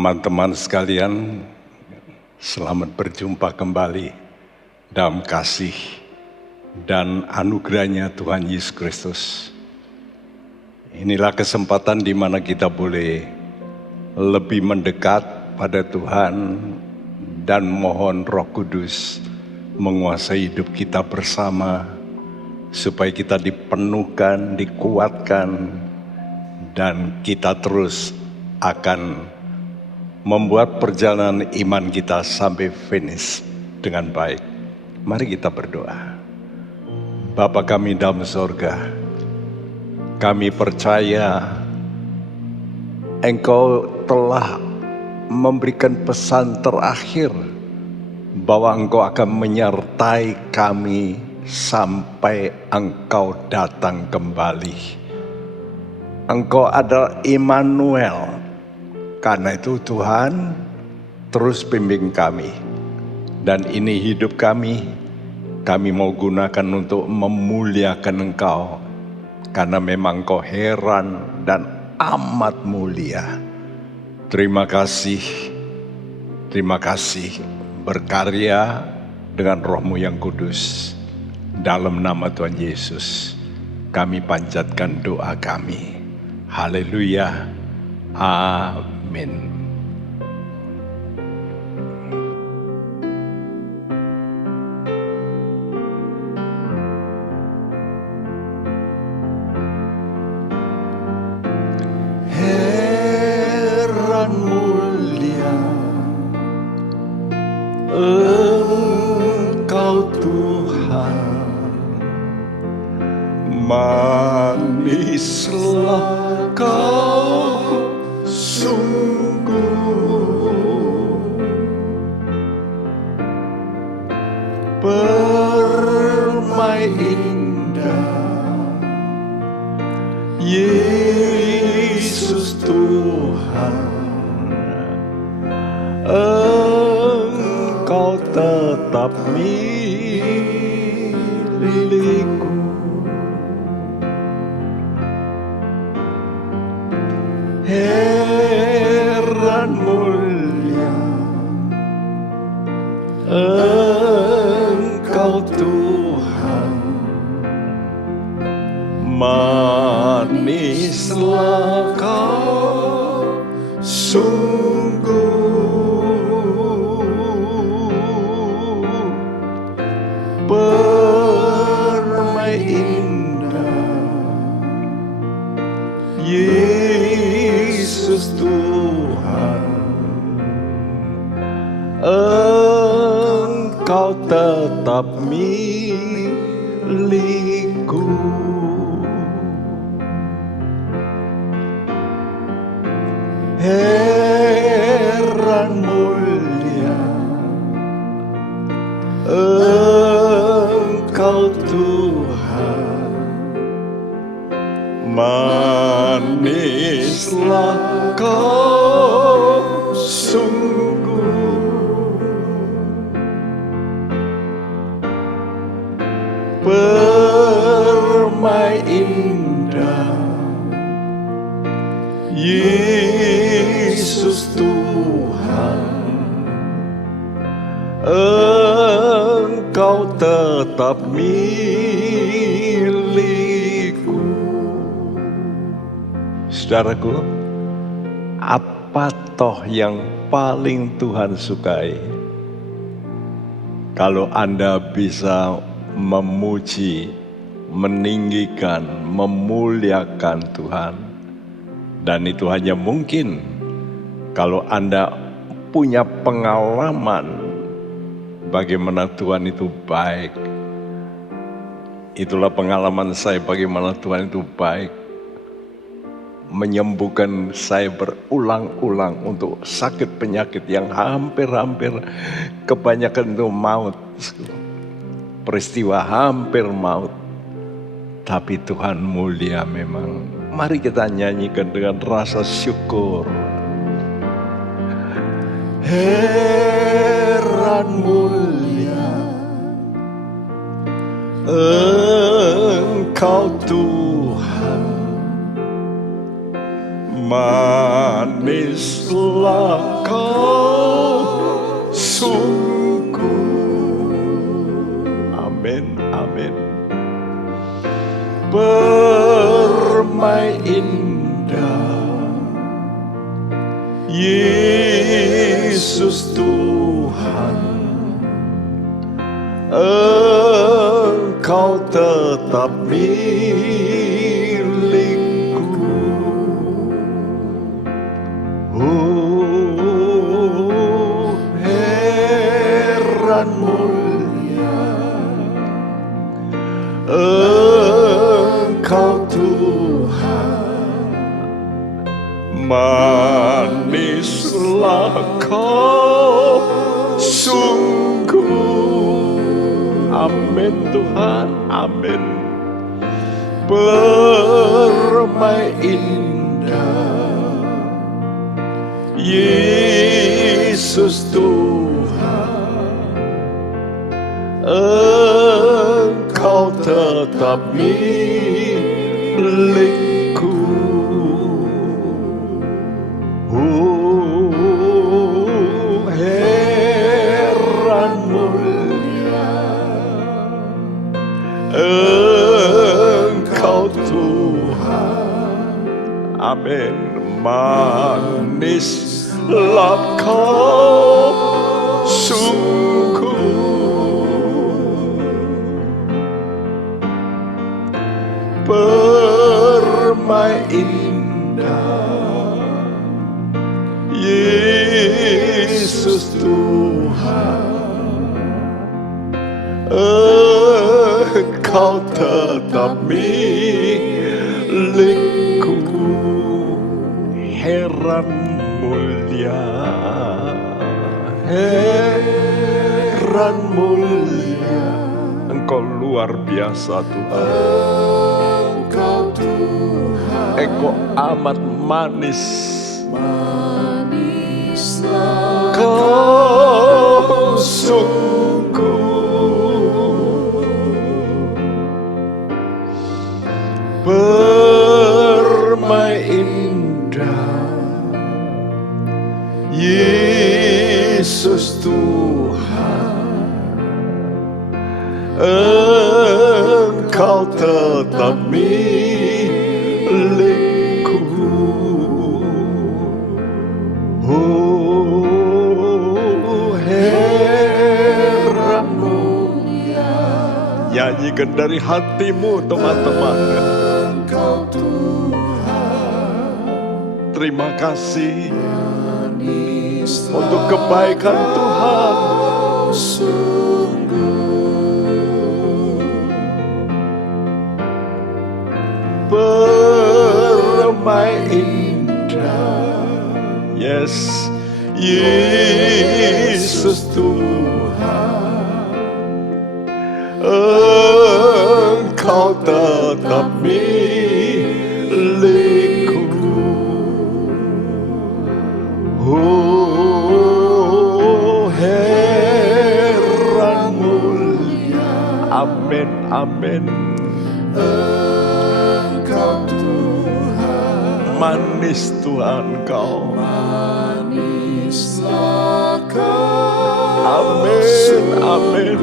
Teman-teman sekalian, selamat berjumpa kembali dalam kasih dan anugerahnya Tuhan Yesus Kristus. Inilah kesempatan di mana kita boleh lebih mendekat pada Tuhan dan mohon Roh Kudus menguasai hidup kita bersama supaya kita dipenuhkan, dikuatkan, dan kita terus akan membuat perjalanan iman kita sampai finish dengan baik. Mari kita berdoa. Bapa kami dalam sorga, kami percaya Engkau telah memberikan pesan terakhir bahwa Engkau akan menyertai kami sampai Engkau datang kembali. Engkau adalah Immanuel. Karena itu Tuhan terus bimbing kami. Dan ini hidup kami mau gunakan untuk memuliakan Engkau. Karena memang Engkau heran dan amat mulia. Terima kasih berkarya dengan Roh-Mu yang kudus. Dalam nama Tuhan Yesus kami panjatkan doa kami. Haleluya. Amin. Heran mulia Engkau Tuhan, manislah Kau sungguh, permai indah Yesus Tuhan, Engkau tetap milikku. Heran mulia Engkau Tuhan, manislah Kau sungguh, permai indah Yesus Tuhan, Engkau tetap milikku. Heran mulia Engkau Tuhan, manislah Kau sungguh, permai indah Yesus Tuhan, Engkau tetap milikku. Saudaraku, apa toh yang paling Tuhan sukai? Kalau Anda bisa memuji, meninggikan, memuliakan Tuhan. Dan itu hanya mungkin kalau Anda punya pengalaman bagaimana Tuhan itu baik. Itulah pengalaman saya bagaimana Tuhan itu baik. Menyembuhkan saya berulang-ulang untuk sakit penyakit yang hampir-hampir kebanyakan itu maut. Peristiwa hampir maut. Tapi Tuhan mulia memang. Mari kita nyanyikan dengan rasa syukur. Heran mulia Engkau Tuhan, manis manislah kau sungguh. Amin, amin. Permai indah Yesus Tuhan, Engkau tetap milikku. Oh, heran mulia Engkau Tuhan, manislah kau sungguh. Amin Tuhan, amin. Permai indah Yesus Tuhan, Engkau tetap milikku. Oh, heran mulia Engkau Tuhan, amin. Manislah kau sungguh. Permai indah Yesus Tuhan, Engkau tetap milikku. Heran mulia, heran mulia, Engkau luar biasa Tuhan. Engkau Tuhan, Engkau amat manis, manislah kau sungguh. Permai indah Yesus Tuhan, Engkau tetap milikku. Oh, heran mulia. Nyanyikan dari hatimu teman-teman. Engkau Tuhan, Terima kasih manislah untuk kebaikan Tuhan. kau sungguh. Permai indah, yes, Yesus Tuhan, Engkau tetap milikku. Oh, heran mulia, amin, amin. Engkau Tuhan, Manis Tuhan Kau, manislah kau amin, amin.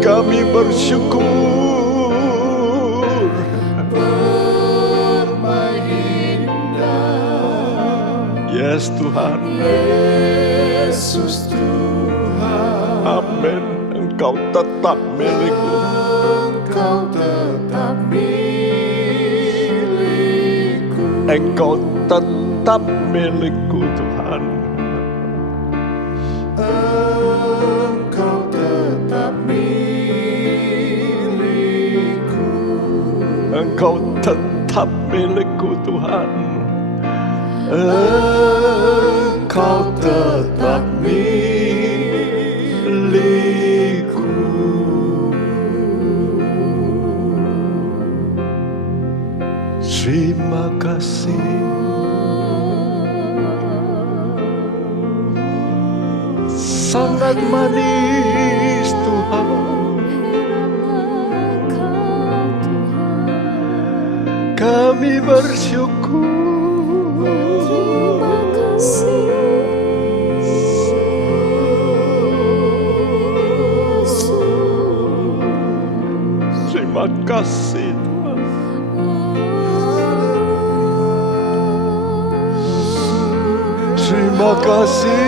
Kami bersyukur. permai indah Yes Tuhan, Yesus Tuhan, amin. Engkau tetap milikku. Engkau tetap milikku. Engkau tetap milikku Tuhan. Engkau tetap milikku. Engkau tetap milikku Tuhan. Engkau tetap milikku. Terima kasih. Sangat manis Tuhan. Kami bersyukur. Terima kasih Tuhan. Terima kasih.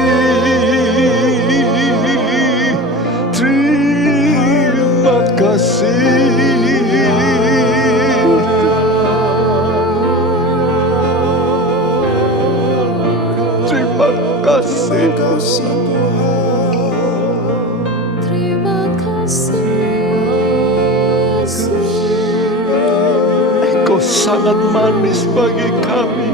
Terima kasih. Terima kasih. Terima kasih. Engkau sangat manis bagi kami.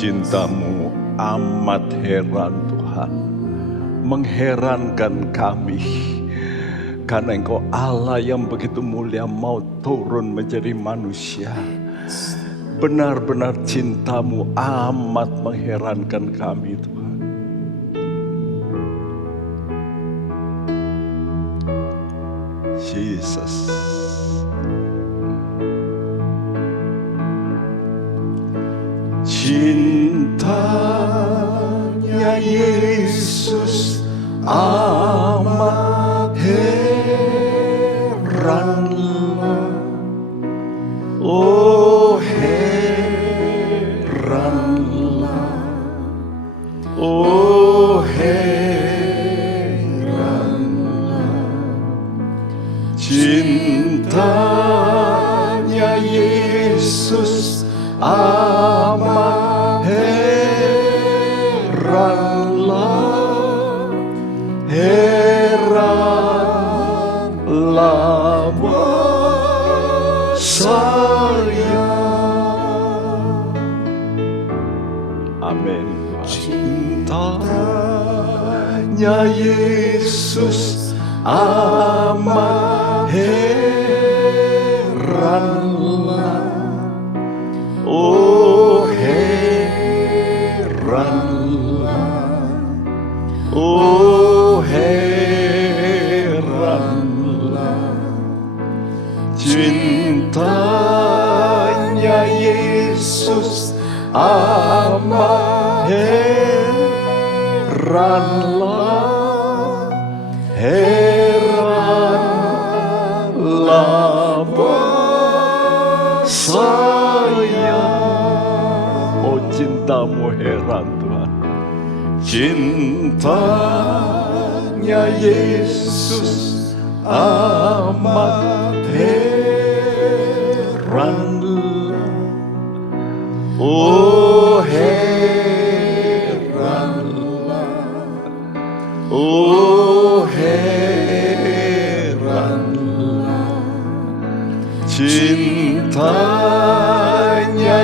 Cinta-Mu amat heran Tuhan, mengherankan kami. Karena Engkau Allah yang begitu mulia mau turun menjadi manusia. Benar-benar cinta-Mu amat mengherankan kami Tuhan. Jesus. Cintanya Yesus amat heranlah, oh heranlah, oh heranlah. Cintanya Yesus amat heranlah, heranlah saya. Amin. Cintanya Yesus amat heranlah, oh heranlah, oh heranlah. Cintanya Yesus amat heranlah, heranlah sayang. Oh cintamu heran Tuhan. Cintanya Yesus amat heran. Oh heranlah, oh heranlah, cintanya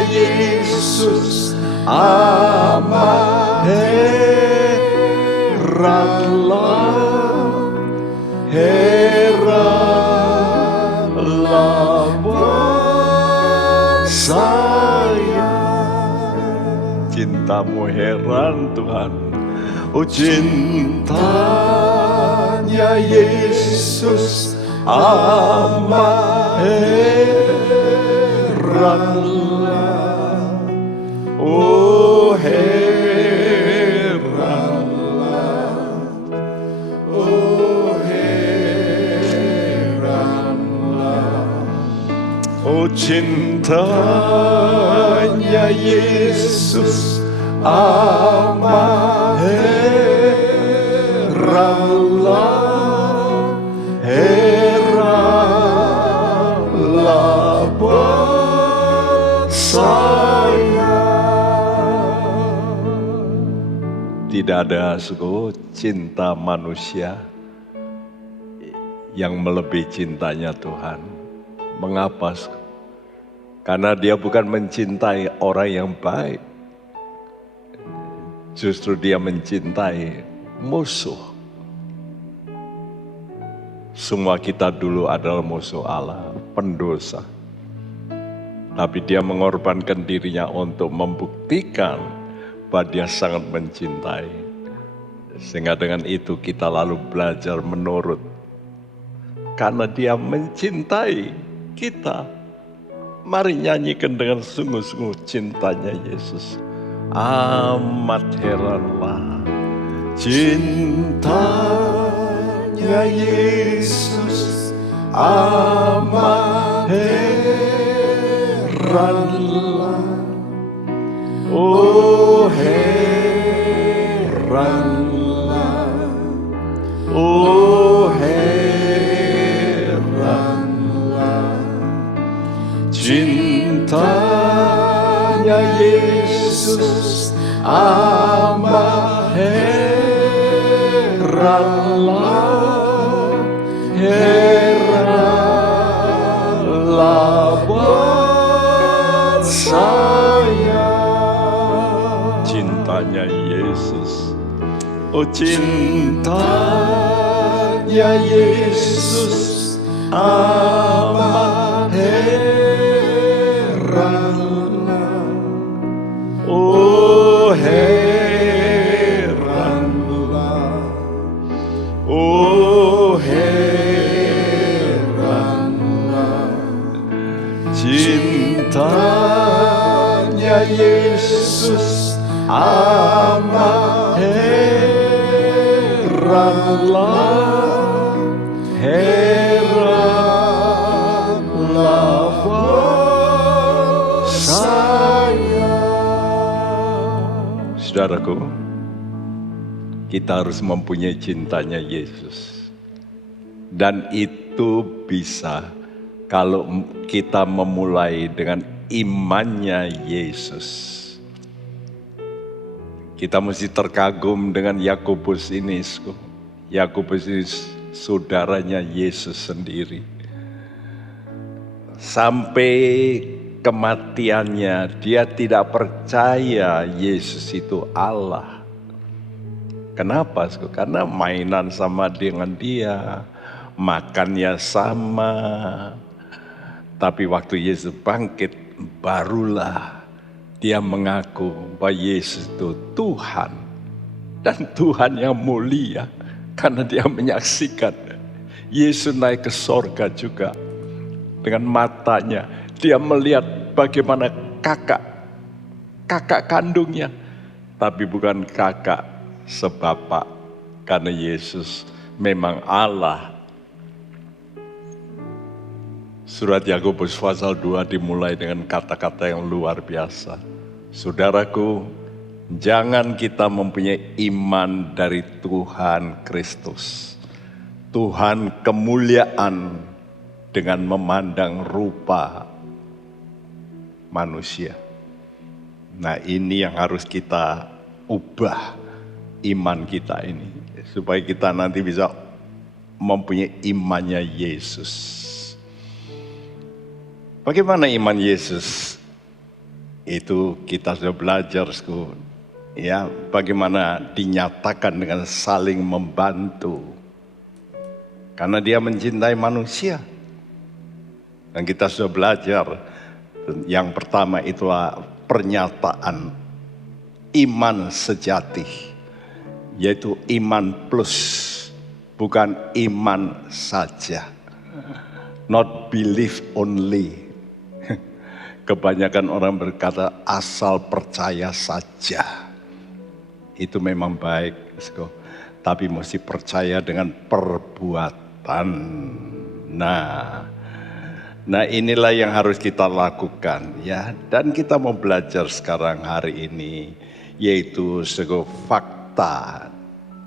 Yesus amat heranlah, heranlah buat saya. Cintamu heran Tuhan. Oh cintanya Yesus amat heranlah. Oh heranlah. Oh heranlah. Oh cintanya Yesus amat heranlah, heranlah buat saya. Tidak ada cinta manusia yang melebihi cintanya Tuhan. Mengapa? Karena dia bukan mencintai orang yang baik. Justru dia mencintai musuh. Semua kita dulu adalah musuh Allah, pendosa. Tapi dia mengorbankan dirinya untuk membuktikan bahwa dia sangat mencintai. Sehingga dengan itu kita lalu belajar menurut. Karena dia mencintai kita. Mari nyanyikan dengan sungguh-sungguh cintanya Yesus. Amat heranlah cintanya Yesus, amat heranlah. Oh heranlah, oh heranlah, cintanya Yesus amat heranlah, heranlah buat saya. Cintanya Yesus, oh cintanya Yesus amat heranlah. Oh heranlah, oh heranlah, cintanya Yesus amat heranlah, heranlah buat saya. Saudaraku, kita harus mempunyai cintanya Yesus. Dan itu bisa kalau kita memulai dengan imannya Yesus. Kita mesti terkagum dengan Yakobus ini. Yakobus ini saudaranya Yesus sendiri. Sampai kematiannya dia tidak percaya Yesus itu Allah. Kenapa? Karena mainan sama dengan dia, makannya sama. Tapi waktu Yesus bangkit, barulah dia mengaku bahwa Yesus itu Tuhan. Dan Tuhan yang mulia. Karena dia menyaksikan Yesus naik ke sorga juga. Dengan matanya dia melihat bagaimana kakak kandungnya. Tapi bukan kakak sebapak. Karena Yesus memang Allah. Surat Yakobus pasal 2 dimulai dengan kata-kata yang luar biasa. Saudaraku, jangan kita mempunyai iman dari Tuhan Kristus. Tuhan kemuliaan dengan memandang rupa manusia. Nah, ini yang harus kita ubah iman kita ini. Supaya kita nanti bisa mempunyai imannya Yesus. Bagaimana iman Yesus? Itu kita sudah belajar, ya, bagaimana dinyatakan dengan saling membantu. Karena dia mencintai manusia. Dan kita sudah belajar, yang pertama itulah pernyataan iman sejati. Yaitu iman plus, bukan iman saja. Not belief only. Kebanyakan orang berkata asal percaya saja. Itu memang baik, tapi mesti percaya dengan perbuatan. Nah inilah yang harus kita lakukan, ya. Dan kita mau belajar sekarang hari ini, yaitu fakta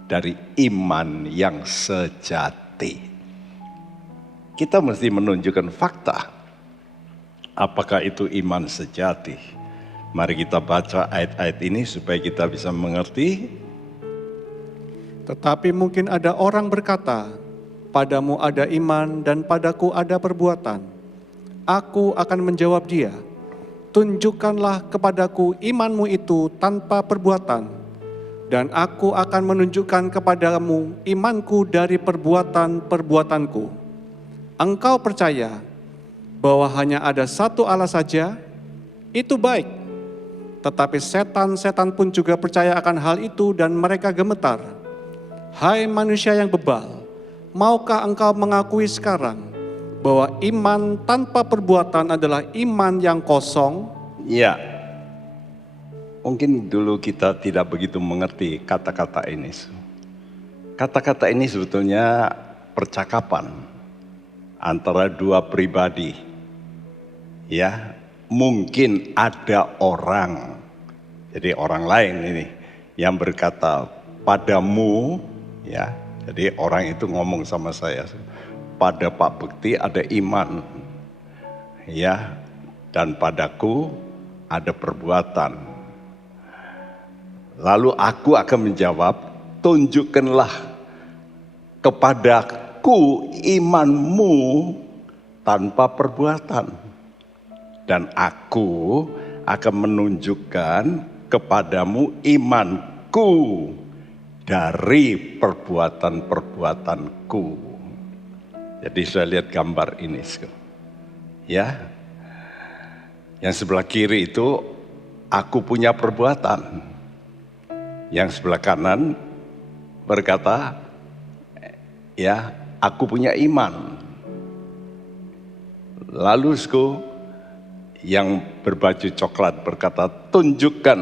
dari iman yang sejati. Kita mesti menunjukkan fakta. Apakah itu iman sejati? Mari kita baca ayat-ayat ini supaya kita bisa mengerti. Tetapi mungkin ada orang berkata, padamu ada iman dan padaku ada perbuatan. Aku akan menjawab dia, tunjukkanlah kepadaku imanmu itu tanpa perbuatan, dan aku akan menunjukkan kepadamu imanku dari perbuatan-perbuatanku. Engkau percaya bahwa hanya ada satu Allah saja, itu baik. Tetapi setan-setan pun juga percaya akan hal itu dan mereka gemetar. Hai manusia yang bebal, maukah engkau mengakui sekarang bahwa iman tanpa perbuatan adalah iman yang kosong? Ya, mungkin dulu kita tidak begitu mengerti kata-kata ini. Kata-kata ini sebetulnya percakapan antara dua pribadi. Ya, mungkin ada orang, jadi orang lain ini yang berkata padamu, ya. Jadi orang itu ngomong sama saya, pada Pak Bekti ada iman, ya, dan padaku ada perbuatan. Lalu aku akan menjawab, tunjukkanlah kepadaku imanmu tanpa perbuatan. Dan aku akan menunjukkan kepadamu imanku dari perbuatan-perbuatanku. Jadi saya lihat gambar ini. Ya. Yang sebelah kiri itu aku punya perbuatan. Yang sebelah kanan berkata, ya, aku punya iman. Lalu yang berbaju coklat berkata, tunjukkan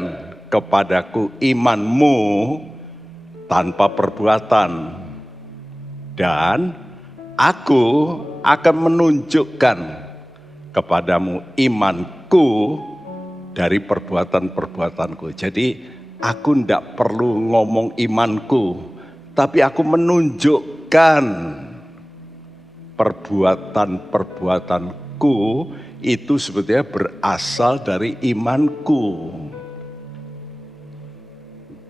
kepadaku imanmu tanpa perbuatan, dan aku akan menunjukkan kepadamu imanku dari perbuatan-perbuatanku. Jadi aku tidak perlu ngomong imanku, tapi aku menunjukkan perbuatan-perbuatanku itu sebetulnya berasal dari imanku.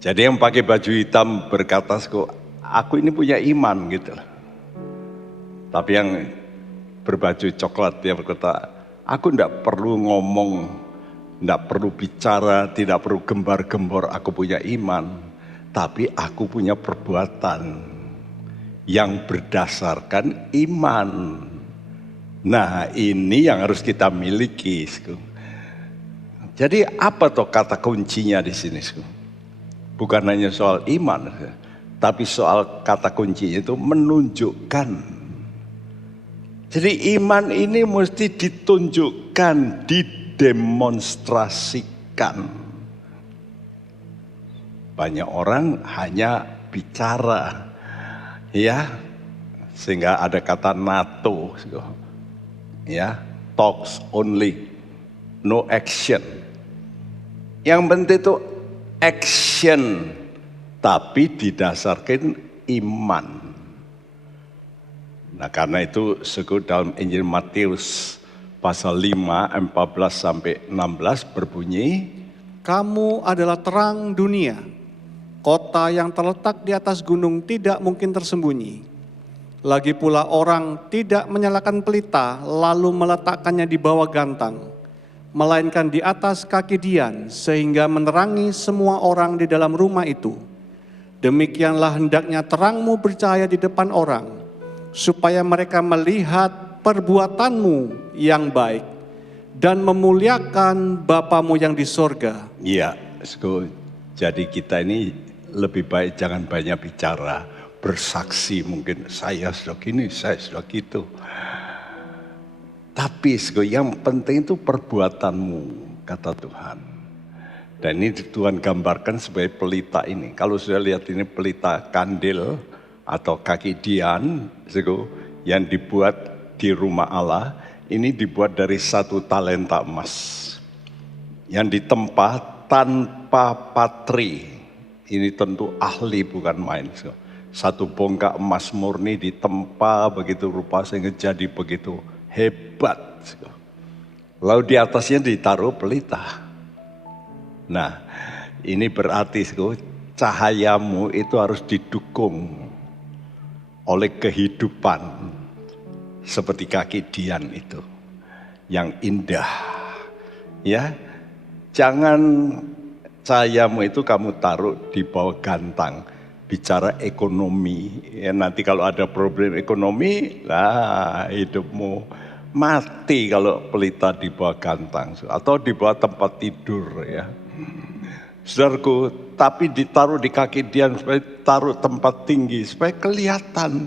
Jadi yang pakai baju hitam berkata, aku ini punya iman gitu. Tapi yang berbaju coklat dia berkata, aku tidak perlu ngomong, tidak perlu bicara, tidak perlu gembar-gembor, aku punya iman. Tapi aku punya perbuatan yang berdasarkan iman. Nah ini yang harus kita miliki. Jadi apa toh kata kuncinya di sini? Bukan hanya soal iman, tapi soal kata kuncinya itu menunjukkan. Jadi iman ini mesti ditunjukkan, didemonstrasikan. Banyak orang hanya bicara, ya, sehingga ada kata NATO. Ya, talks only, no action. Yang penting itu action, tapi didasarkan iman. Nah, karena itu dalam Injil Matius pasal 5, 14 sampai 16 berbunyi, Kamu adalah terang dunia. Kota yang terletak di atas gunung tidak mungkin tersembunyi. Lagi pula orang tidak menyalakan pelita lalu meletakkannya di bawah gantang, melainkan di atas kaki dian sehingga menerangi semua orang di dalam rumah itu. Demikianlah hendaknya terangmu bercahaya di depan orang, supaya mereka melihat perbuatanmu yang baik dan memuliakan Bapamu yang di sorga. iya, jadi kita ini lebih baik jangan banyak bicara, bersaksi mungkin saya sudah gini, saya sudah gitu. Tapi yang penting itu perbuatanmu, kata Tuhan. Dan ini Tuhan gambarkan sebagai pelita ini. Kalau sudah lihat ini pelita kandil atau kaki dian yang dibuat di rumah Allah, ini dibuat dari 1 talenta emas yang ditempa tanpa patri. Ini tentu ahli bukan main. 1 bongkak emas murni ditempa begitu rupa sehingga jadi begitu hebat. Lalu di atasnya ditaruh pelita. Nah, ini berarti cahayamu itu harus didukung oleh kehidupan seperti kaki dian itu yang indah. Ya, jangan cahayamu itu kamu taruh di bawah gantang. Bicara ekonomi, ya nanti kalau ada problem ekonomi, lah hidupmu mati kalau pelita di bawah gantang atau di bawah tempat tidur ya. Saudaraku, tapi ditaruh di kaki dian supaya taruh tempat tinggi supaya kelihatan.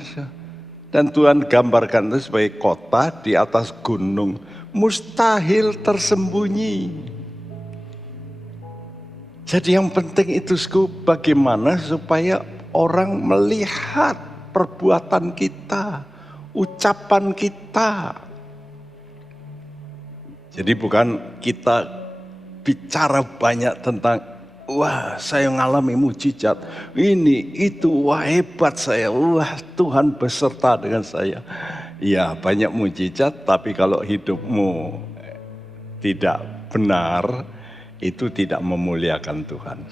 Dan Tuhan gambarkan itu sebagai kota di atas gunung, mustahil tersembunyi. Jadi yang penting itu bagaimana supaya orang melihat perbuatan kita, ucapan kita. Jadi bukan kita bicara banyak tentang, wah saya mengalami mujizat, ini itu, wah hebat saya, wah Tuhan beserta dengan saya. Ya banyak mujizat, tapi kalau hidupmu tidak benar, itu tidak memuliakan Tuhan.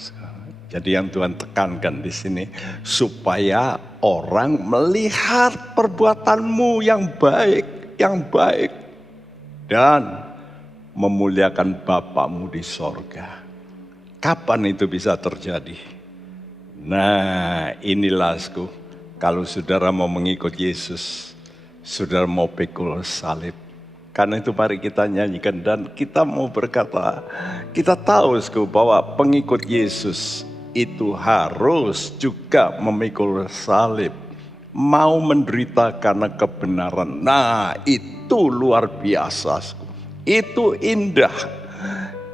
Jadi yang Tuhan tekankan di sini supaya orang melihat perbuatanmu yang baik dan memuliakan Bapamu di sorga. Kapan itu bisa terjadi? Nah, inilah kalau saudara mau mengikut Yesus, saudara mau pikul salib. Karena itu mari kita nyanyikan dan kita mau berkata, kita tahu bahwa pengikut Yesus itu harus juga memikul salib. Mau menderita karena kebenaran. Nah itu luar biasa. Itu indah.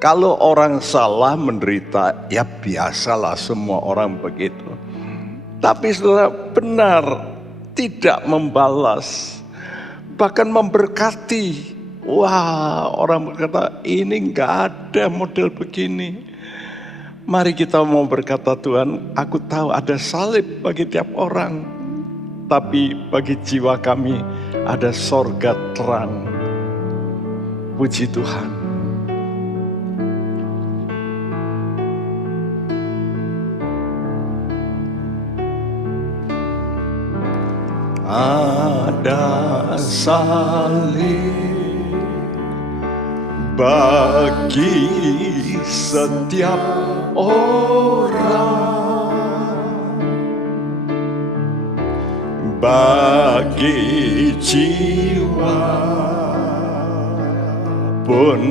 Kalau orang salah menderita, ya biasalah semua orang begitu. Tapi saudara benar, tidak membalas. Bahkan memberkati. Wah, orang berkata ini enggak ada model begini. Mari kita mau berkata, Tuhan, aku tahu ada salib bagi tiap orang. Tapi bagi jiwa kami ada sorga terang. Puji Tuhan. Ada salib bagi setiap orang, bagi jiwa pun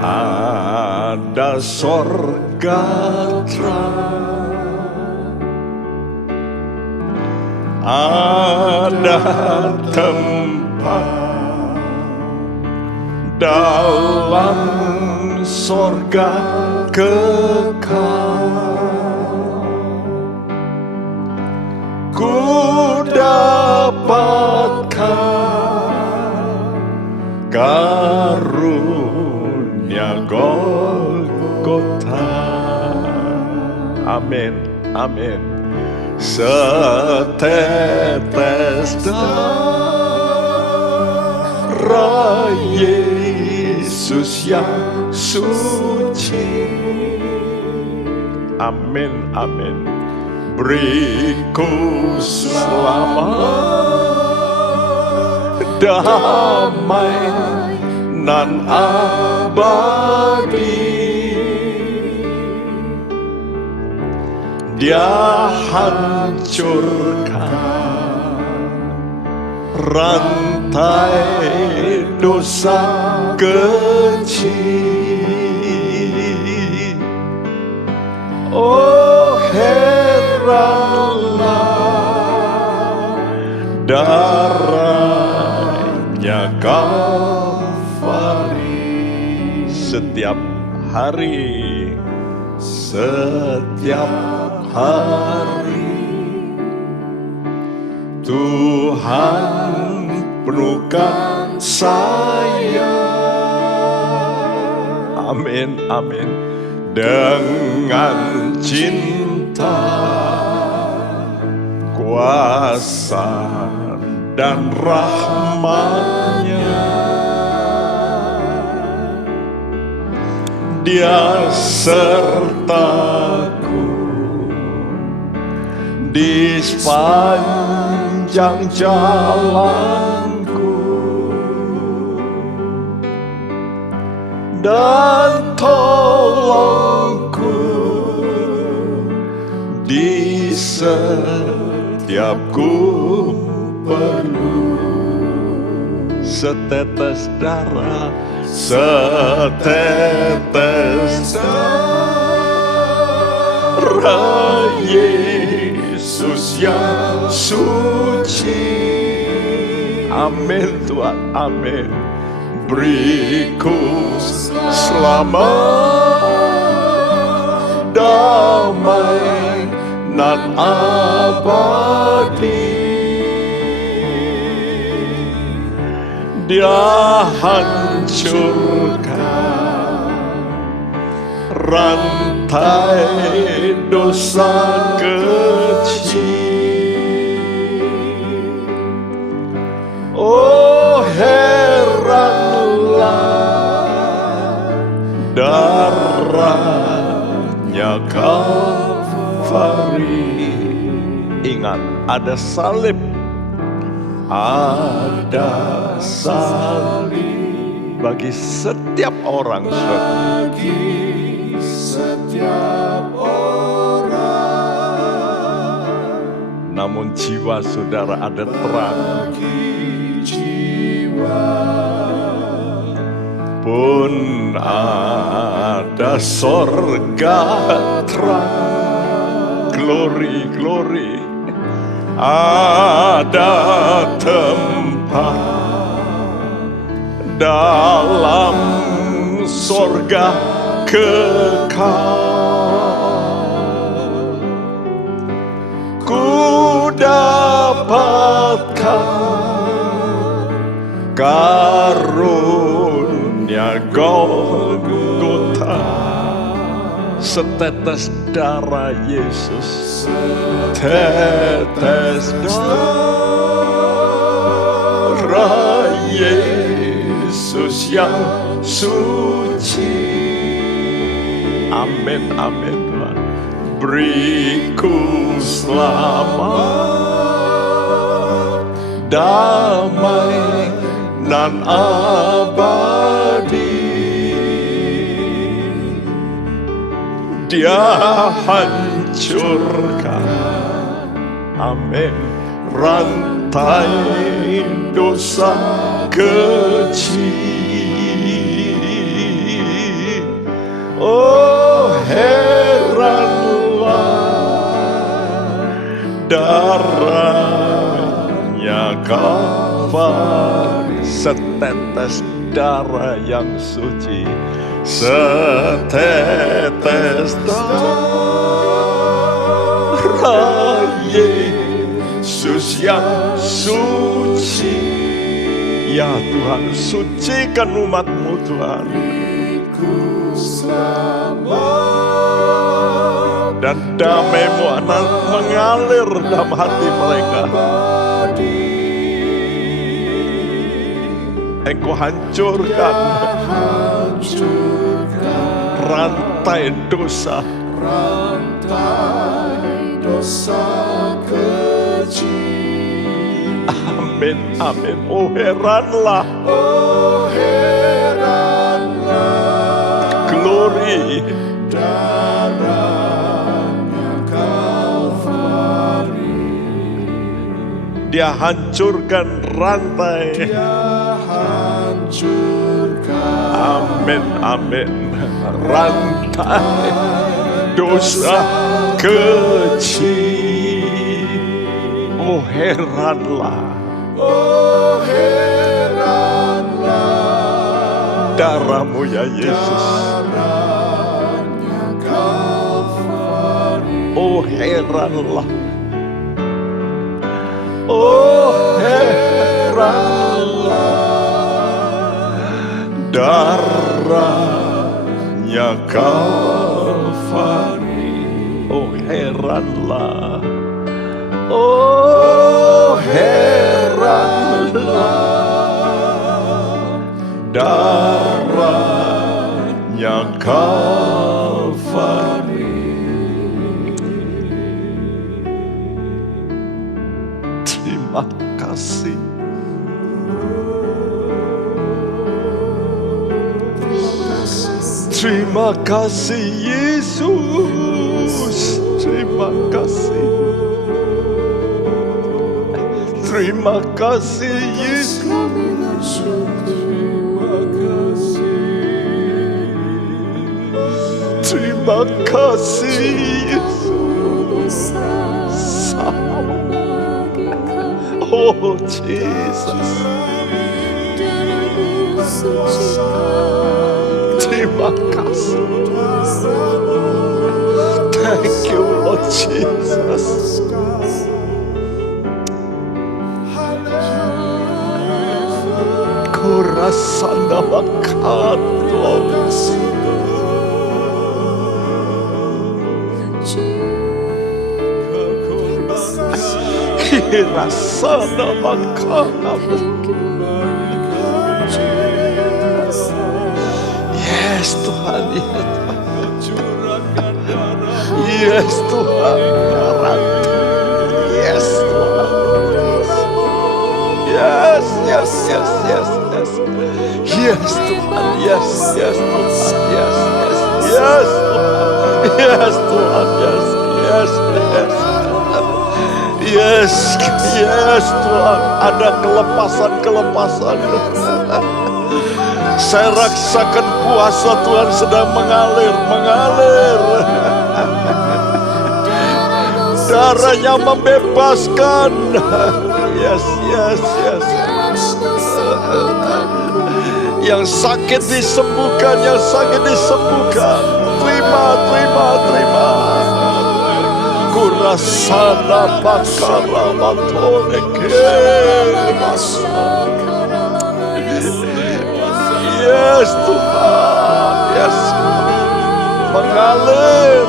ada sorga terang, ada tempat dalam sorga kekal. Ku dapatkan karunia Golgota. Amin, amin. Setetes darah Yesus yang suci. Amin, amin. Beriku selamat, damai nan abadi. Dia hancurkan rantai dosa kecil. Oh, heranlah darahnya Kalvari. Setiap hari, setiap hari Tuhan penuhkan saya. Amin, amin. Dengan cinta, kuasa dan rahmat-Nya, Dia sertaku di sepanjang jalanku, dan tolongku di setiap ku perlu. Setetes darah, setetes darah Yesus yang suci. Amin Tuhan, amin. Beriku selamat, damai nan abadi. Dia hancurkan rantai dosa kecil. Oh, heranlah darahnya Kalvari. Ingat, ada salib, ada salib bagi setiap orang, Bagi setiap orang, namun jiwa saudara ada terang. bagi jiwa Pun ada sorga terang. Glory, glory. Ada tempat dalam sorga kekal. Ku dapatkan karunia Golgota, setetes darah Yesus. Tetes darah Yesus yang suci. Amin, amin Tuhan. Beriku selamat, damai nan abadi. Dia hancurkan, amin, rantai dosa kecil. Oh, heranlah darahnya Kalvari, setetes darah yang suci. Setetes darah Yesus yang suci. Ya Tuhan. Tuhan, sucikan umat-Mu Tuhan. Dan damai-Mu mengalir dalam hati mereka. Engkau hancurkan rantai dosa kecil. Amin, amin. Oh heranlah, glory. Dia hancurkan rantai. Amin, amin. Rantai dosa kecil. Oh heranlah, darah-Mu ya Yesus. Oh heranlah, oh heranlah, darahnya Kalvari. Oh heranlah, oh heranlah, darahnya Kalvari. Terima kasih. Terima kasih Yesus. Terima kasih. Terima kasih Yesus. Terima kasih Yesus. Oh Jesus. Terima kasih. Thank you Lord Jesus. Kurasana makato. Hirasana makato. Yes Tuhan, yes Tuhan. Yes Tuhan, yes Tuhan. Yes, yes, yes, yes, yes. Yes Tuhan, yes, yes Tuhan, yes, yes, yes Tuhan. Yes Tuhan, yes, yes, yes. Yes, yes Tuhan, ada kelepasan-kelepasan. Saya rasakan kuasa Tuhan sedang mengalir. Darahnya membebaskan. Yes, yes, yes. Yang sakit disembuhkan, yang sakit disembuhkan. Terima. Kurasana bakara matoneke. Yes Tuhan, yes. Mengalir.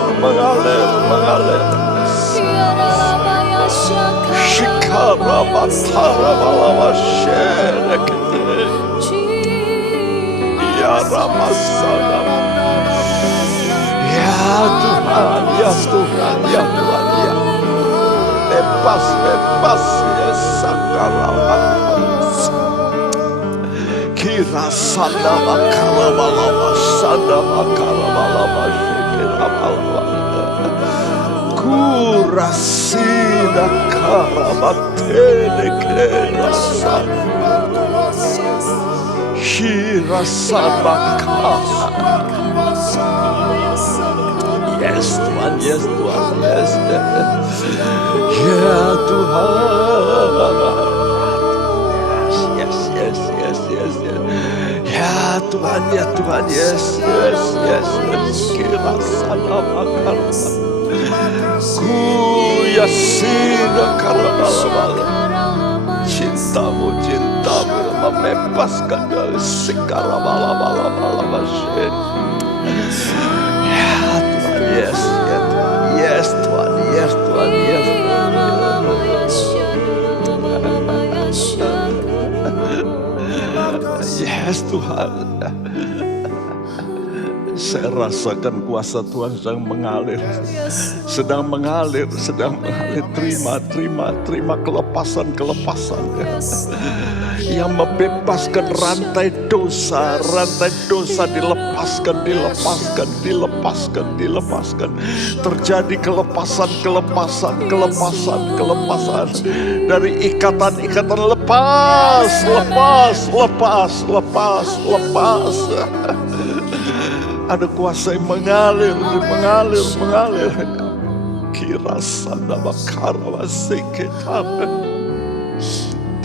Shikara matara balawasherekete. Ya Ramasana. Ya Tuhan, ya Tuhan, ya Tuhan, ya. Bebas, ya sakarawan. Kirasana makarabalama, sana makarabalama, shikirabalama. Kurasina karabatene kerasana. Shirasana kasa. Yes Tuhan, yes Tuhan, yes. Ya Tuhan. Yes. Ya Tuhan, yes. Kira sana makar. Ku yasina karena cintamu. membebaskan dari segala bala-bala. Ya Tuhan, yes, ya Tuhan, yes Tuhan, yes Tuhan, yes Tuhan. Yes Tuhan. Saya rasakan kuasa Tuhan sedang mengalir. Terima kelepasan. Yang membebaskan rantai dosa dilepaskan. Terjadi kelepasan dari ikatan lepas. Ada kuasa yang mengalir. Kirasana bakara wasiketana.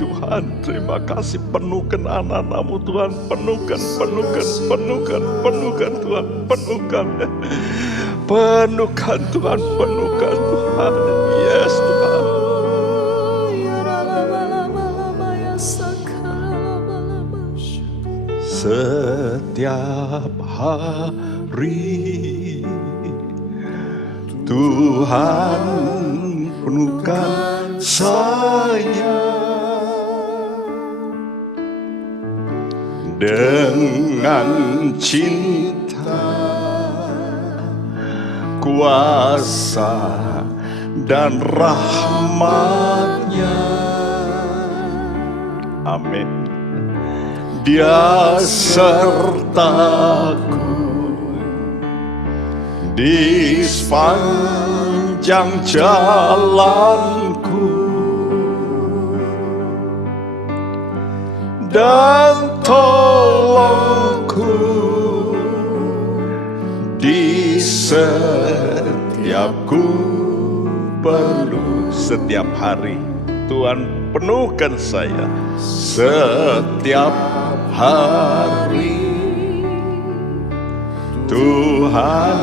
Tuhan, terima kasih, penuhkan anak-anak-Mu Tuhan, penuhkan Tuhan, penuhkan Tuhan. Yes Tuhan. Setiap hari Tuhan penuhkan saya dengan cinta, kuasa dan rahmat-Nya. Amin. Dia sertaku di sepanjang jalanku dan tolongku di setiap ku perlu. Setiap hari Tuhan penuhkan saya, setiap hari Tuhan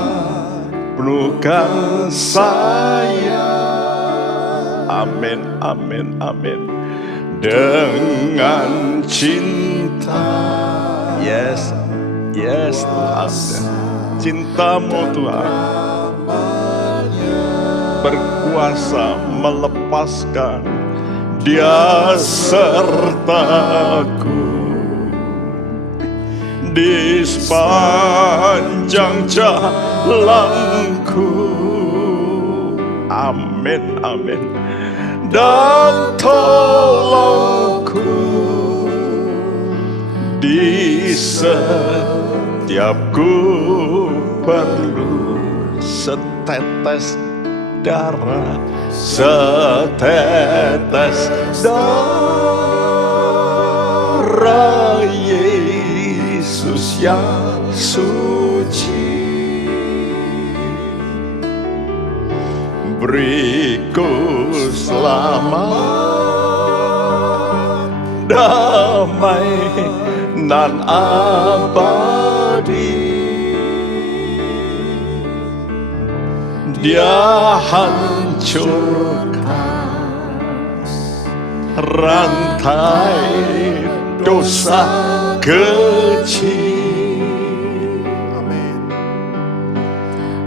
penuhkan saya. Amin. Dengan cinta. Yes Tuhan. Cinta-Mu Tuhan berkuasa melepaskan. Dia sertaku di sepanjang jalanku. Amin. Dan tolongku di setiap ku perlu. Setetes darah Yesus yang suci, beriku selamat, damai dan abadi. Dia hancurkan rantai dosa kecil. Amin.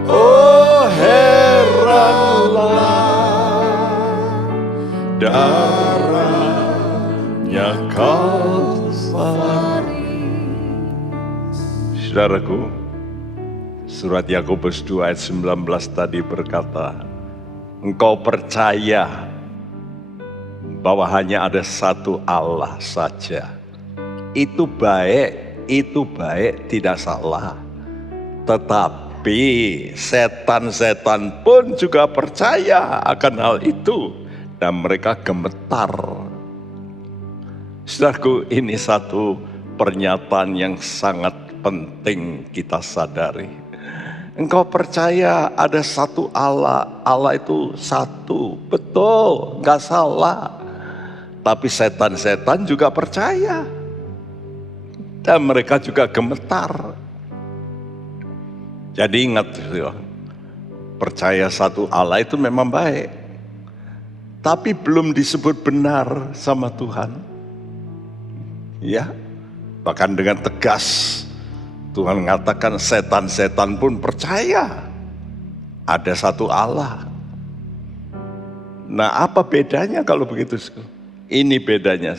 Oh heranlah darahnya Kalvari. Saudaraku, surat Yakobus 2 ayat 19 tadi berkata, engkau percaya bahwa hanya ada satu Allah saja. Itu baik, tidak salah. Tetapi setan-setan pun juga percaya akan hal itu dan mereka gemetar. Saudaraku, ini satu pernyataan yang sangat penting kita sadari. Engkau percaya ada satu Allah, Allah itu satu, betul, nggak salah. Tapi setan-setan juga percaya. Dan mereka juga gemetar. Jadi ingat, percaya satu Allah itu memang baik. Tapi belum disebut benar sama Tuhan. Ya, bahkan dengan tegas Tuhan mengatakan setan-setan pun percaya ada satu Allah. Nah, apa bedanya kalau begitu? Ini bedanya.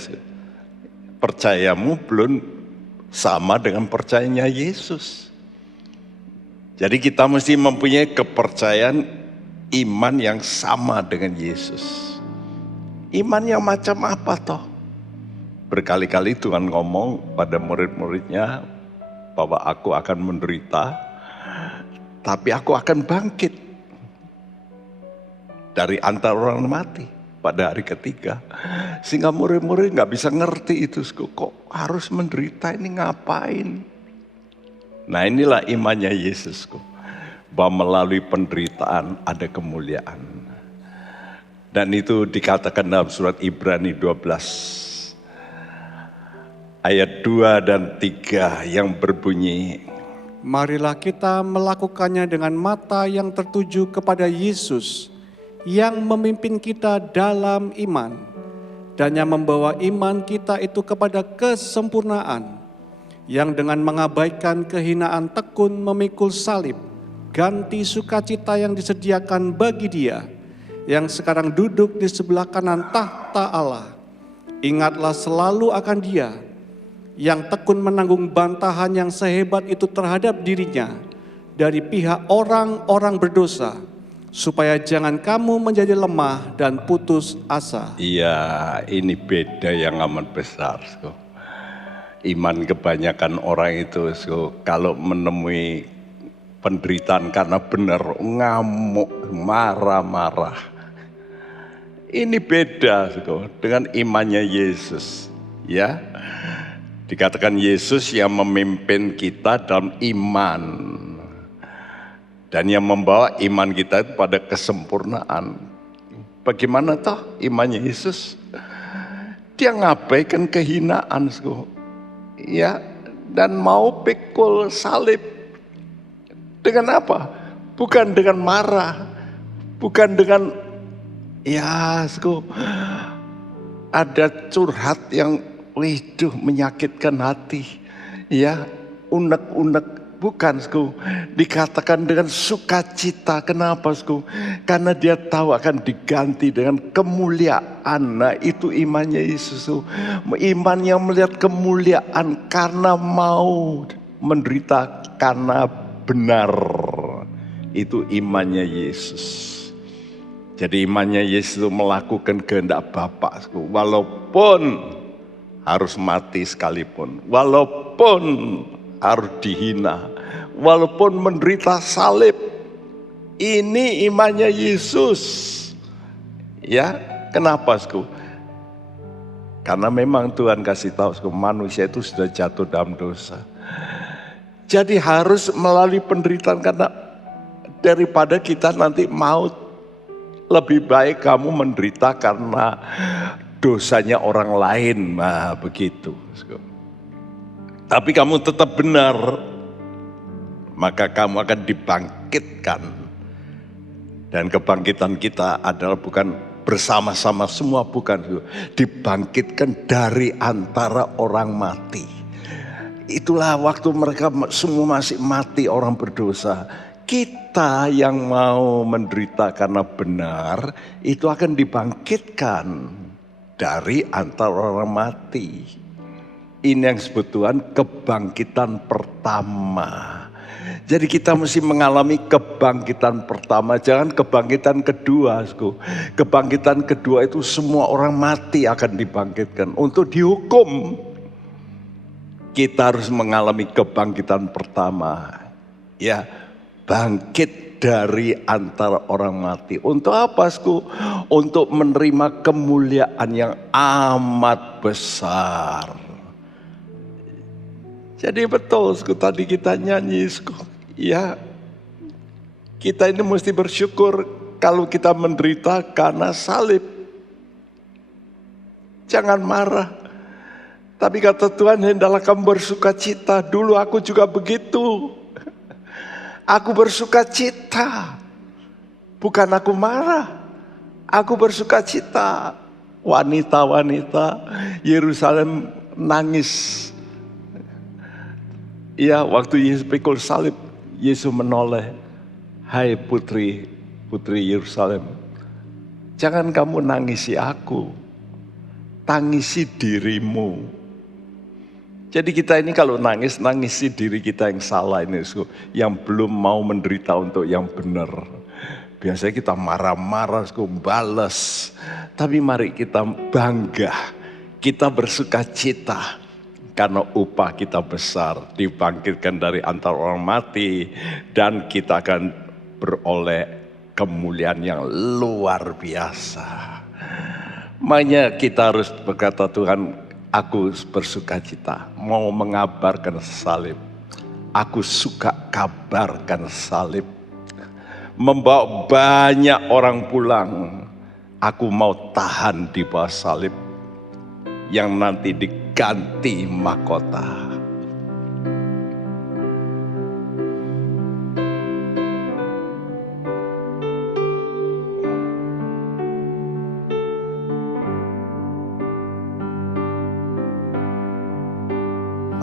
Percayamu belum sama dengan percayanya Yesus. Jadi kita mesti mempunyai kepercayaan iman yang sama dengan Yesus. Iman yang macam apa toh? Berkali-kali Tuhan ngomong pada murid-muridnya bahwa aku akan menderita, tapi aku akan bangkit dari antara orang mati pada hari ketiga. Sehingga murid-murid gak bisa ngerti itu, kok harus menderita, ini ngapain? Nah, inilah imannya Yesus, bahwa melalui penderitaan ada kemuliaan. Dan itu dikatakan dalam surat Ibrani 12 ayat 2 dan 3 yang berbunyi, marilah kita melakukannya dengan mata yang tertuju kepada Yesus, yang memimpin kita dalam iman, dan yang membawa iman kita itu kepada kesempurnaan, yang dengan mengabaikan kehinaan tekun memikul salib, ganti sukacita yang disediakan bagi Dia, yang sekarang duduk di sebelah kanan tahta Allah. Ingatlah selalu akan Dia, yang tekun menanggung bantahan yang sehebat itu terhadap dirinya dari pihak orang-orang berdosa, supaya jangan kamu menjadi lemah dan putus asa. Iya, ini beda yang amat besar. Iman kebanyakan orang itu kalau menemui penderitaan karena benar, ngamuk, marah-marah. Ini beda dengan imannya Yesus. Ya, dikatakan Yesus yang memimpin kita dalam iman. Dan yang membawa iman kita itu pada kesempurnaan. Bagaimana toh imannya Yesus? Dia ngabaikan kehinaan, ya, dan mau pikul salib. Dengan apa? Bukan dengan marah, bukan dengan ada curhat yang menyakitkan hati, ya, unek-unek. Bukan, dikatakan dengan sukacita. Kenapa, Karena dia tahu akan diganti dengan kemuliaan. Nah, itu imannya Yesus. Iman yang melihat kemuliaan karena mau menderita karena benar. Itu imannya Yesus. Jadi imannya Yesus itu melakukan kehendak Bapa, walaupun harus mati sekalipun, walaupun harus dihina, walaupun menderita salib. Ini imannya Yesus. Ya, kenapa, Karena memang Tuhan kasih tahu, manusia itu sudah jatuh dalam dosa. Jadi harus melalui penderitaan, karena daripada kita nanti maut, lebih baik kamu menderita karena dosanya orang lain. Nah, begitu. Tapi kamu tetap benar, maka kamu akan dibangkitkan. Dan kebangkitan kita adalah bukan bersama-sama semua, bukan. Dibangkitkan dari antara orang mati. Itulah waktu mereka semua masih mati, orang berdosa. Kita yang mau menderita karena benar, itu akan dibangkitkan dari antara orang mati. Ini yang disebut Tuhan kebangkitan pertama. Jadi kita mesti mengalami kebangkitan pertama, jangan kebangkitan kedua. Kebangkitan kedua itu semua orang mati akan dibangkitkan untuk dihukum. Kita harus mengalami kebangkitan pertama. Ya, bangkit dari antara orang mati. Untuk apa, Untuk menerima kemuliaan yang amat besar. Jadi betul, tadi kita nyanyi, ya, kita ini mesti bersyukur kalau kita menderita karena salib. Jangan marah. Tapi kata Tuhan, hendaklah kamu bersukacita. Dulu aku juga begitu. Aku bersukacita. Bukan aku marah. Aku bersukacita. Wanita-wanita Yerusalem nangis. Ya, waktu Yesus pikul salib, Yesus menoleh, "Hai putri Yerusalem, jangan kamu nangisi aku, tangisi dirimu." Jadi kita ini kalau nangisi diri kita yang salah ini, yang belum mau menderita untuk yang benar. Biasanya kita marah-marah, balas. Tapi mari kita bangga, kita bersuka cita. Karena upah kita besar, dibangkitkan dari antara orang mati. Dan kita akan beroleh kemuliaan yang luar biasa. Makanya kita harus berkata, Tuhan, aku bersuka cita, mau mengabarkan salib. Aku suka kabarkan salib. Membawa banyak orang pulang. Aku mau tahan di bawah salib. Yang nanti diganti mahkota.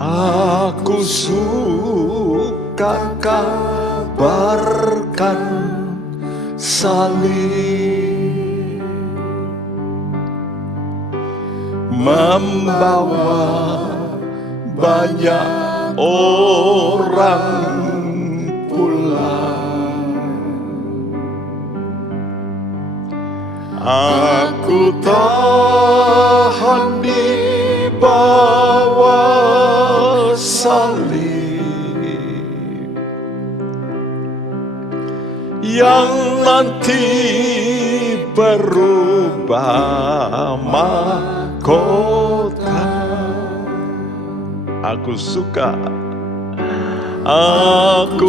Aku suka kabarkan salib, membawa banyak orang pulang. Aku tahan di bawah salib yang nanti berubah mahkota. Aku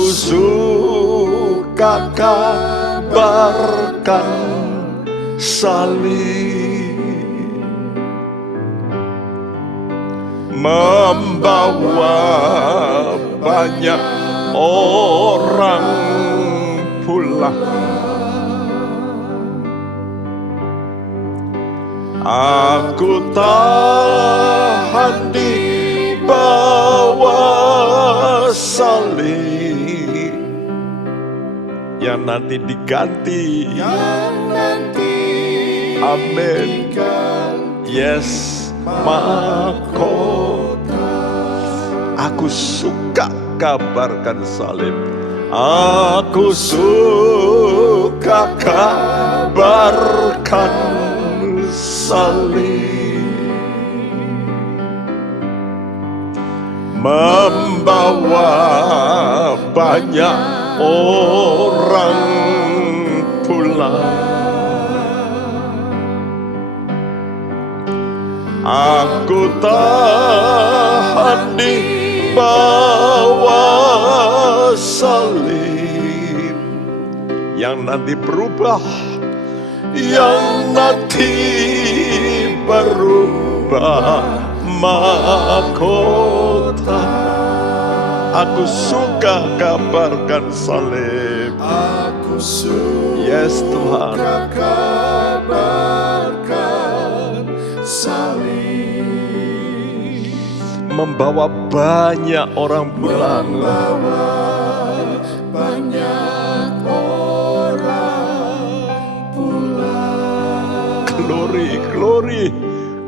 suka kabarkan salib, membawa banyak orang pulang. Aku tahan di bawah salib yang nanti diganti. Amin. Yes, mahkota. Aku suka kabarkan salib. Aku suka kabarkan salib, membawa banyak orang pulang. Aku tahan di bawah salib yang nanti berubah, yang nanti berubah mahkota. Aku suka kabarkan salib. Aku suka Yes Tuhan. kabarkan salib, Membawa banyak orang pulang. banyak orang pulang. Glory, glory.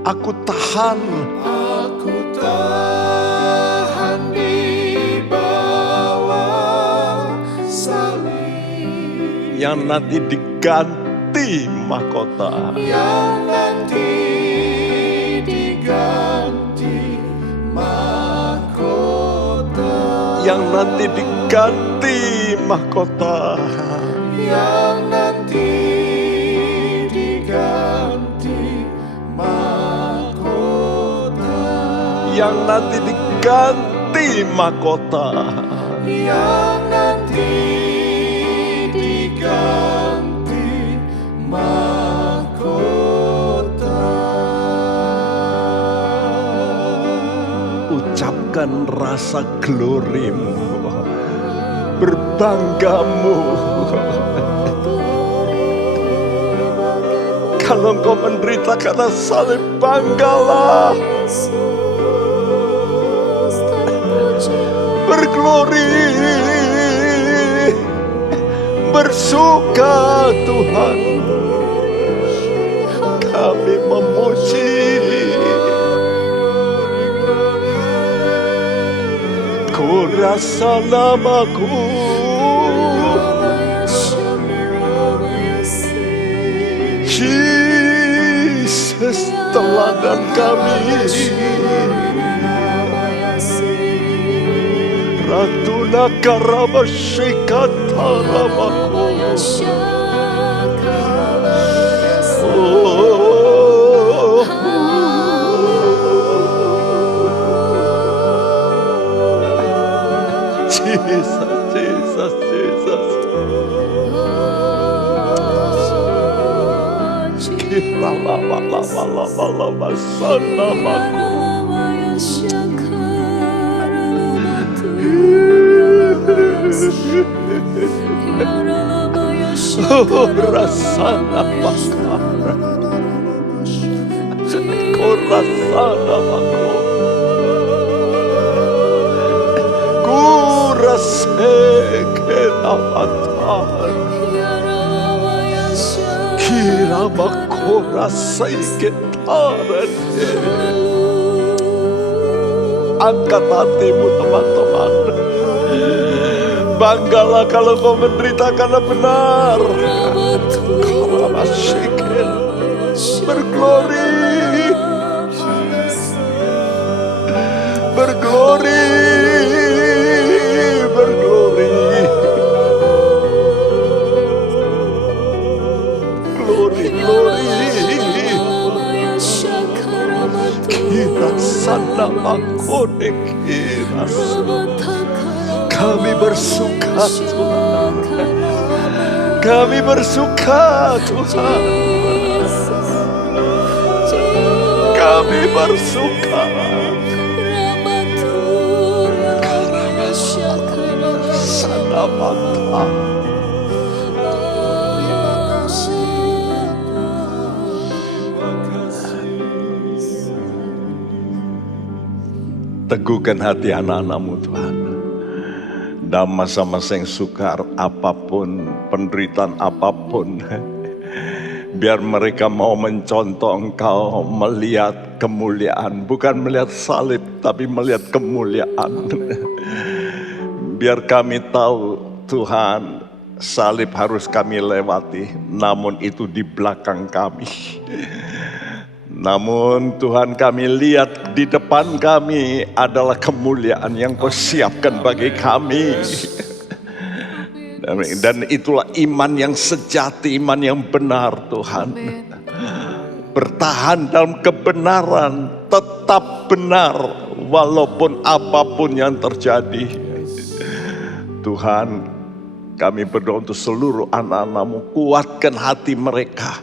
Aku tahan. Aku tahan di bawah salib Yang nanti diganti mahkota. yang nanti diganti mahkota, Yang nanti diganti mahkota. yang nanti diganti mahkota, Yang nanti diganti mahkota. yang nanti diganti mahkota. Ucapkan rasa glorimu, berbanggamu. Kalau engkau menderita karena salib, banggalah. berglori, bersuka Tuhan. Kami memuji, ku rasa namaku, Yesus teladan kami, Ratu Nakarabashikata Ramaku. Oh, Jesus, Jesus, Jesus. Kira lama sana maku. Oh, rasana makara, korasana mako, kuraseke namatan, kira makoraseke taran. Angkat hatimu teman-teman. Banggalah kalau kau menderita karena benar. Berglori, berglori, berglori. Glory, glory. Kira sana makone kira. Kami bersuka Tuhan. Kami bersuka Tuhan. Kami bersuka. Sana mata. Teguhkan hati anak-anakmu Tuhan. Dalam masa-masa yang sukar apapun, penderitaan apapun, biar mereka mau mencontoh Engkau, melihat kemuliaan, bukan melihat salib tapi melihat kemuliaan. Biar kami tahu Tuhan, salib harus kami lewati, namun itu di belakang kami. Namun Tuhan, kami lihat di depan kami adalah kemuliaan yang Kau siapkan bagi kami. Dan itulah iman yang sejati, iman yang benar Tuhan. Bertahan dalam kebenaran, tetap benar walaupun apapun yang terjadi. Tuhan, kami berdoa untuk seluruh anak-anak-Mu, kuatkan hati mereka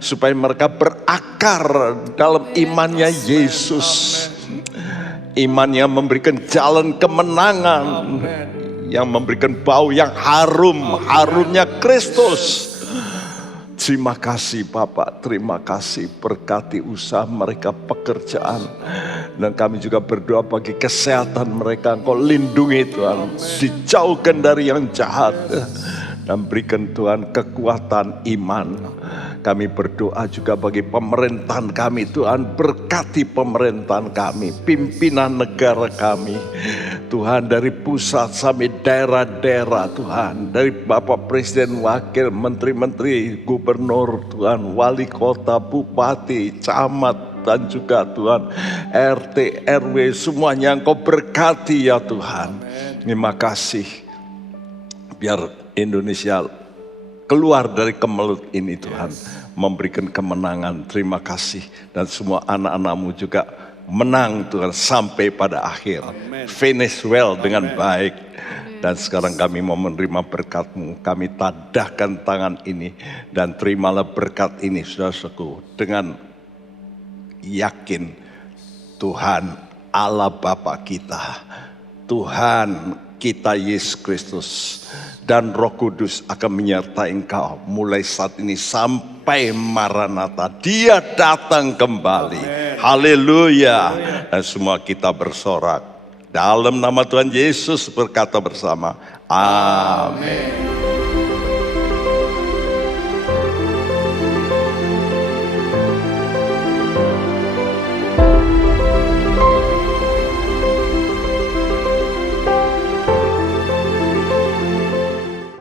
supaya mereka berakar dalam imannya Yesus. Iman yang memberikan jalan kemenangan, yang memberikan bau yang harum, harumnya Kristus. Terima kasih Bapak, terima kasih, berkati usaha mereka, pekerjaan. Dan kami juga berdoa bagi kesehatan mereka, Engkau lindungi Tuhan, dijauhkan dari yang jahat. Dan berikan Tuhan kekuatan iman. Kami berdoa juga bagi pemerintahan kami Tuhan, berkati pemerintahan kami, pimpinan negara kami. Tuhan, dari pusat sampai daerah-daerah Tuhan, dari Bapak Presiden, Wakil, Menteri-Menteri, Gubernur Tuhan, Wali Kota, Bupati, Camat, dan juga Tuhan RT, RW, semuanya Engkau berkati ya Tuhan. Terima kasih, biar Indonesia keluar dari kemelut ini Tuhan, memberikan kemenangan. Terima kasih, dan semua anak-anak-Mu juga menang Tuhan sampai pada akhir. Finish well dengan baik. Dan sekarang kami mau menerima berkat-Mu. Kami tadahkan tangan ini dan terimalah berkat ini saudaraku dengan yakin Tuhan Allah Bapa kita, Tuhan kita Yesus Kristus dan Roh Kudus akan menyertai engkau mulai saat ini sampai Maranatha. Dia datang kembali. Haleluya. Dan semua kita bersorak. Dalam nama Tuhan Yesus berkata bersama, amin.